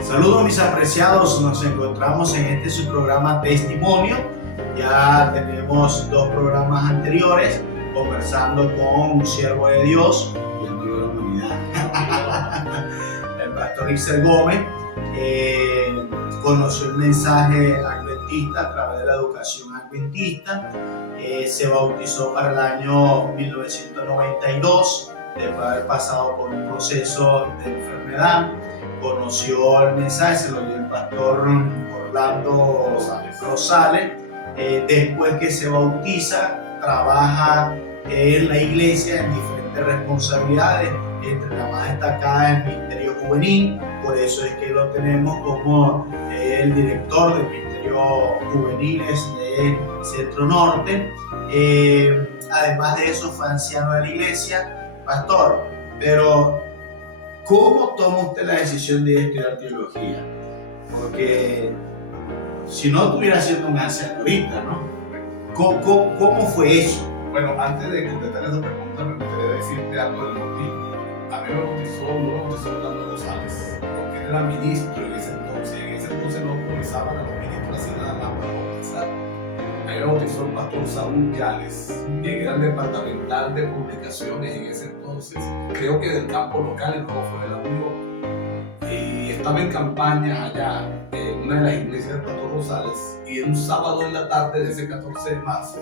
Saludos mis apreciados, nos encontramos en este su programa Testimonio. Ya tenemos 2 programas anteriores conversando con un siervo de Dios y amigo de la humanidad, el pastor Ixel Gómez. Conoció el mensaje adventista a través de la educación adventista. Se bautizó para el año 1992 después de haber pasado por un proceso de enfermedad. Conoció el mensaje, se lo dio el pastor Orlando Rosales. Después que se bautiza, trabaja en la iglesia en diferentes responsabilidades, entre las más destacadas el ministerio juvenil. Por eso es que lo tenemos como el director del ministerio juveniles del Centro Norte. Además de eso, fue anciano de la iglesia. Pastor, pero ¿cómo toma usted la decisión de estudiar teología? Porque si no estuviera siendo un anciano ahorita, ¿no? ¿Cómo fue eso? Bueno, antes de contestar esa pregunta, me gustaría decirte algo del motivo. A mí me bautizó Orlando Rosales, porque él era ministro en ese entonces. En ese entonces no autorizaban a los ministros así nada más para bautizar. A mí me bautizó el pastor Saúl Yales, quien era el departamental de publicaciones en ese entonces. Creo que del campo local, el nuevo fue de la Unión. Y estaba en campaña allá en una de las iglesias del pastor Rosales. Y un sábado en la tarde de ese 14 de marzo,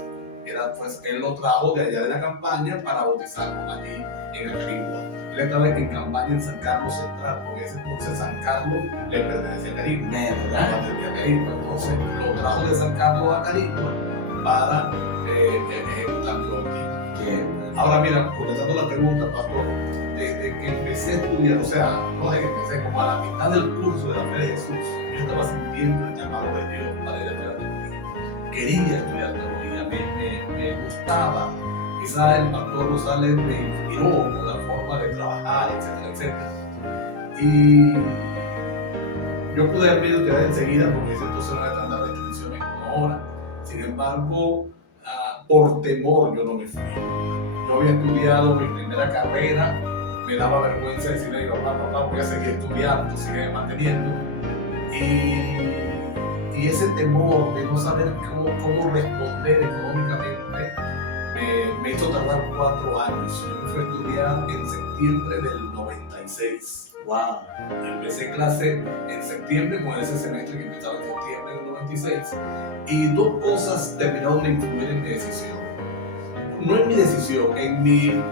pues él lo trajo de allá de la campaña para bautizarlo allí en Acarigua. Él estaba en campaña en San Carlos Central, porque en ese entonces San Carlos le pertenecía a Acarigua. Entonces lo trajo de San Carlos a Acarigua para ejecutarlo aquí. Ahora mira, contestando la pregunta, pastor, desde que empecé a estudiar, o sea, no desde que empecé, como a la mitad del curso de la fe de Jesús, yo estaba sintiendo el llamado de Dios para ir a estudiar teología. Quería estudiar teología, me gustaba. Quizás el pastor Rosales me inspiró por la forma de trabajar, etcétera, etcétera. Y yo pude haber ido a estudiar enseguida porque ese entonces no había tantas restricciones como ahora. Sin embargo, por temor yo no me fui. Yo había estudiado mi primera carrera, me daba vergüenza decirle a mi papá, voy a seguir estudiando, sigue manteniendo. Y ese temor de no saber cómo responder económicamente me hizo tardar 4 años. Yo me fui a estudiar en septiembre del 96. Wow. Empecé clase en septiembre, con ese semestre que empezaba en septiembre del 96. Y 2 cosas terminaron de influir en mi decisión. No en mi decisión, en mi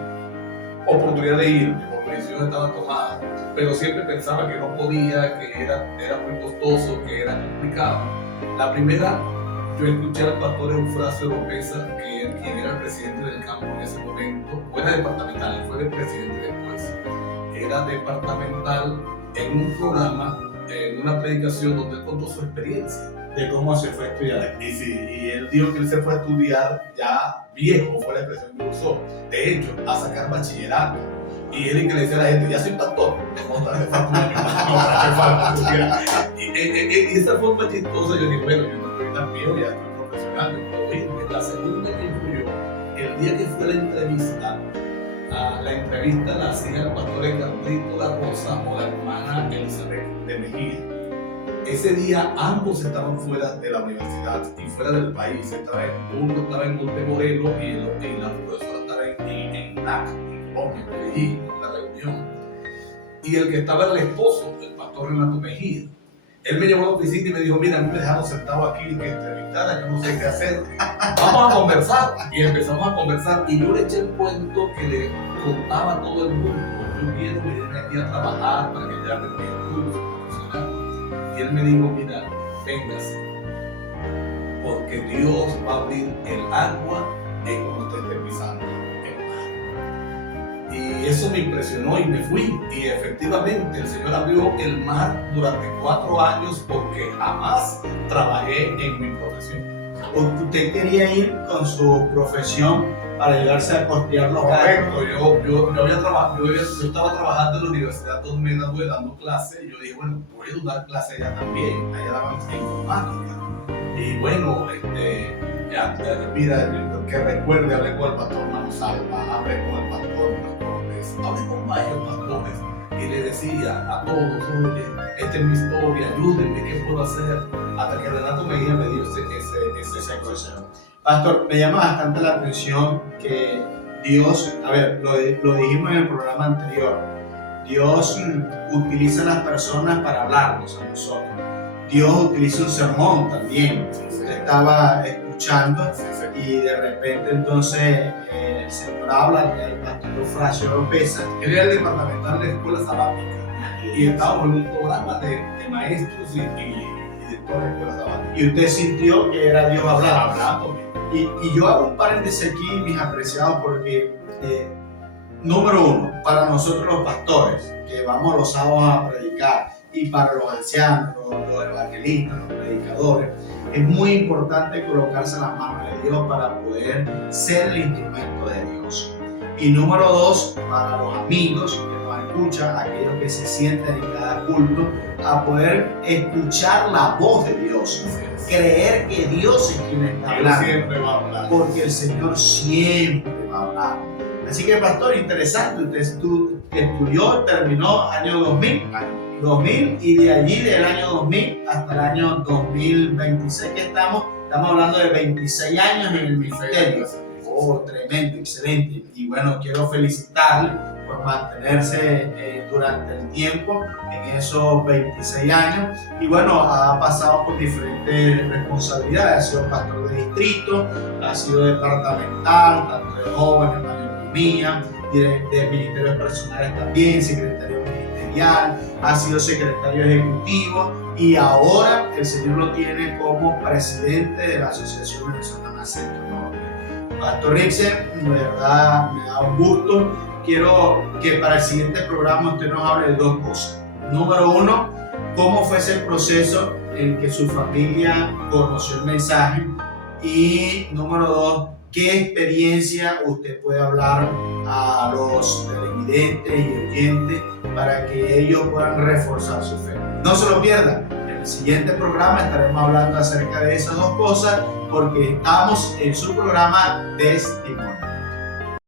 oportunidad de irme, porque mi decisión estaba tomada. Pero siempre pensaba que no podía, que era muy costoso, que era complicado. La primera, yo escuché al pastor Eufrasio Lopeza, quien era el presidente del campo en ese momento, o era departamental, fue el presidente después. Era departamental en un programa, en una predicación donde él contó su experiencia. De cómo se fue a estudiar. Y él dijo que él se fue a estudiar ya viejo, fue la expresión que usó. De hecho, a sacar bachillerato. Y él que le decía a la gente, ya soy pastor. No, tal vez falta y esa forma chistosa, yo dije, bueno, yo no estoy tan viejo, ya estoy profesional, yo puedo irme. La segunda que influyó, el día que fue la entrevista la hacía el pastor Carlito La Rosa o la hermana Elizabeth de Mejía. Ese día ambos estaban fuera de la universidad y fuera del país. Uno estaba en Montemorelos y la profesora estaba en NAC, en Colombia, en Medellín, en una reunión. Y el que estaba era el esposo, el pastor Renato Mejía. Él me llevó a la oficina y me dijo, mira, a mí me dejaron sentado aquí que entrevistara, yo no sé qué hacer. Vamos a conversar. Y empezamos a conversar y yo le eché el cuento que le contaba a todo el mundo. Yo quiero venir aquí a trabajar para que ya me mi estudio profesional. Y él me dijo, mira, véngase, porque Dios va a abrir el agua en donde usted esté pisando el mar. Y eso me impresionó y me fui. Y efectivamente el Señor abrió el mar durante 4 años porque jamás trabajé en mi profesión. Usted quería ir con su profesión para ayudarse a costear los gastos. Correcto, yo estaba trabajando en la universidad donde me gradué dando clases y yo dije, bueno, puedo dar clases allá también, allá daban informática. Y bueno, mira, que recuerde, hablé con el pastor Manu Salva, hablé con el pastor López, hablé con varios pastores y le decía a todos, oye, esta es mi historia, ayúdenme, ¿qué puedo hacer? Hasta que Renato Mejía me dio ese consejo. Pastor, me llama bastante la atención que Dios, a ver, lo dijimos en el programa anterior, Dios utiliza a las personas para hablarnos a nosotros. Dios utiliza un sermón también. Usted estaba escuchando y de repente entonces el Señor habla, el pastor Eufrasio López. Él era el departamental de la escuela sabática y estábamos en un programa de maestros y directores de escuela sabática. Y usted sintió que era Dios Hablando. Y yo hago un paréntesis aquí, mis apreciados, porque número uno, para nosotros los pastores, que vamos los sábados a predicar, y para los ancianos, los evangelistas, los predicadores, es muy importante colocarse en las manos de Dios para poder ser el instrumento de Dios. Y número dos, para los amigos que nos escuchan, aquellos que se sienten en cada culto, a poder escuchar la voz de Dios, creer que Dios es quien está hablando, siempre va a hablar, porque el Señor siempre va a hablar. Así que, pastor, interesante, usted estudió, terminó año 2000 y de allí, del año 2000 hasta el año 2026 que estamos hablando de 26 años en el ministerio. Oh, tremendo, excelente. Y bueno, quiero felicitarle por mantenerse durante el tiempo en esos 26 años. Y bueno, ha pasado por diferentes responsabilidades. Ha sido pastor de distrito, ha sido departamental, tanto de jóvenes, mayordomía, de ministerios personales también, secretario ministerial, ha sido secretario ejecutivo y ahora el Señor lo tiene como presidente de la Asociación Venezolana Centro Norte. Pastor Rixen, de verdad me da un gusto. Quiero que para el siguiente programa usted nos hable de dos cosas. Número uno, cómo fue ese proceso en que su familia conoció el mensaje. Y número dos, qué experiencia usted puede hablar a los televidentes y oyentes para que ellos puedan reforzar su fe. No se lo pierdan. En el siguiente programa estaremos hablando acerca de esas dos cosas porque estamos en su programa Testimonio.